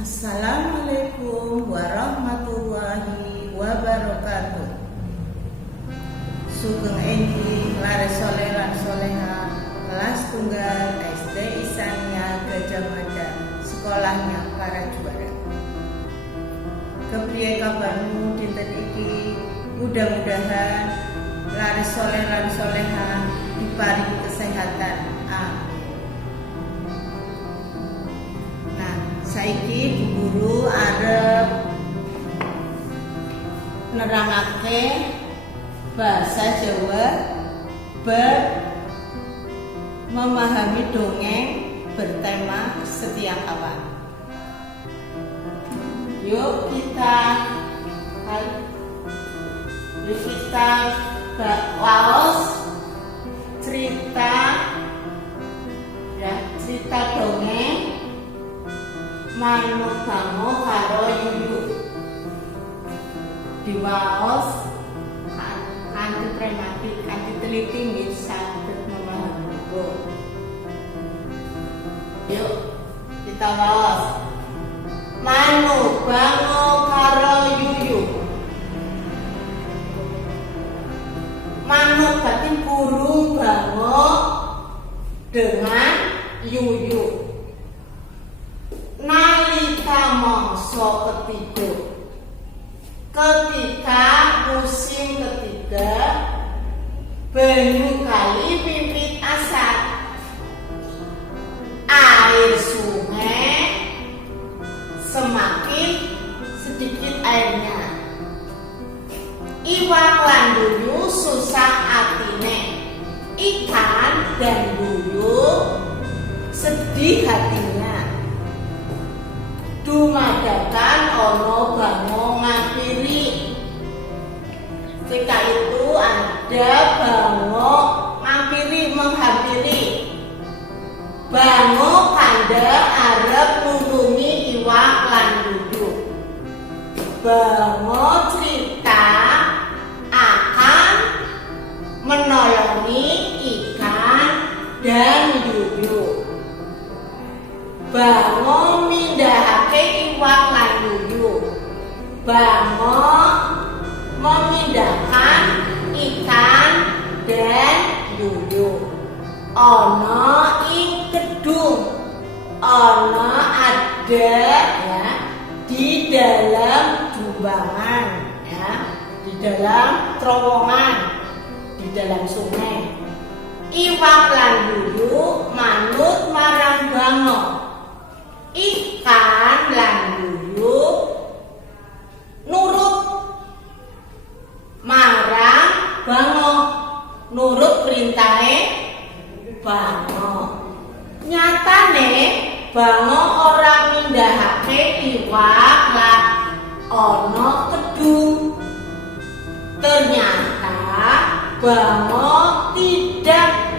Assalamualaikum warahmatullahi wabarakatuh. Sugeng Enggi lares soleh lan soleha kelas tunggal SD Isania Gajah Mada, sekolahnya para juara. Kepriye kabarmu dinten iki? Mudah-mudahan lares soleh lan soleha diparingi kesehatan. Amin. Saiki Bu Guru arep nerangake bahasa Jawa bab memahami dongeng bertema setia kawan. Yuk kita waos cerita dongeng Manuk Bango karo Yuyu. Diwaos kanthi prematik, kanthi teliti nggih saged memahami. Yuk kita waos. Manuk Bango karo Yuyu. Manuk berarti burung bango dengan yuyu. Nalika mangsa ketika musim ketiga banyu kali pipit asat, air sungai semakin sedikit airnya. Iwak lan yuyu susah atine, ikan dan yuyu sedih hatinya. Dumadakan ono bango ngampiri. Ketika itu ada bango ngampiri, menghampiri. Bango kanda arep nulungi iwak lan yuyu. Bango cerita akan menolongi ikan dan yuyu. Bango mindahake iwak lan yuyu. Bango memindahkan ikan dan yuyu. Ono ing gedung, ono ada ya di dalam jumbangan ya, di dalam terowongan, di dalam sungai. Iwak lan yuyu manut marang bango. Ikan lan yuyu nurut marang bango, nurut perintahe bango. Nyatane bango ora mindahake iwak lan ana kedung. Ternyata bango tidak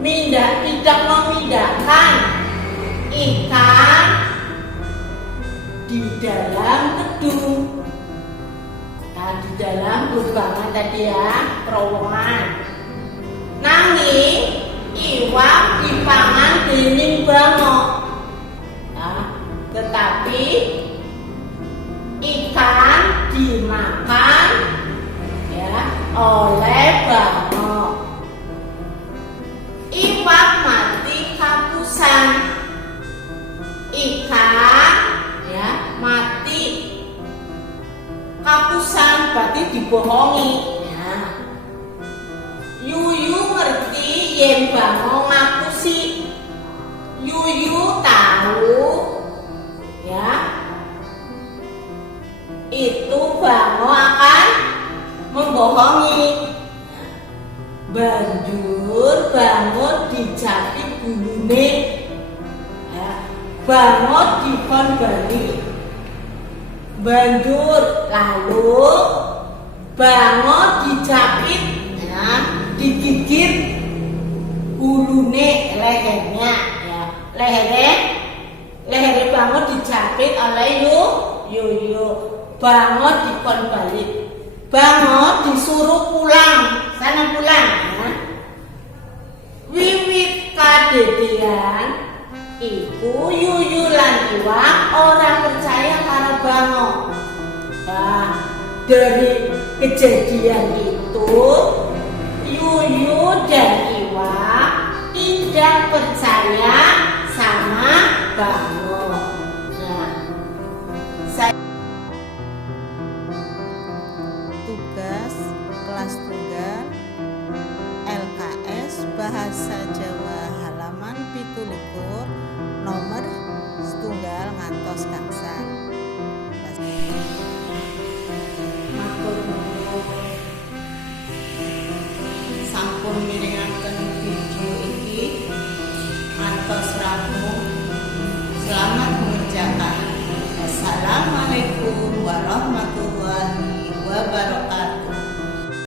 memindahkan ikan di dalam gedung, nah, di dalam lubangan tadi ya, terowongan. Nanging iwak dipangan dening bango, nah, tetapi ikan dimakan ya oleh bango. Iwak mati kapusan. Ikan ya mati kapusan, berarti dibohongi ya. Yuyu ngerti yen bango ngapusi. Yuyu tahu ya itu bango akan membohongi. Banjur bango dijapit gulune. Bango dikon bali. Banjur lalu bango dijapit ya, digigit gulune lehernya ya. Leher bango dijapit oleh yuyu. Bango dikon balik. Bango disuruh pulang, sana pulang ya. Wiwit kadedean iku yuyu lan iwak ora percaya karo bango. Nah, dari kejadian itu yuyu dan iwak tidak percaya sama bango. Nah, tugas kelas tunggal LKS Bahasa Jawa halaman 17 nomor setunggal ngantos gangsal. Sampun miringaken video iki ngantos rampung. Selamat mengerjakan. Wassalamualaikum warahmatullahi wabarakatuh.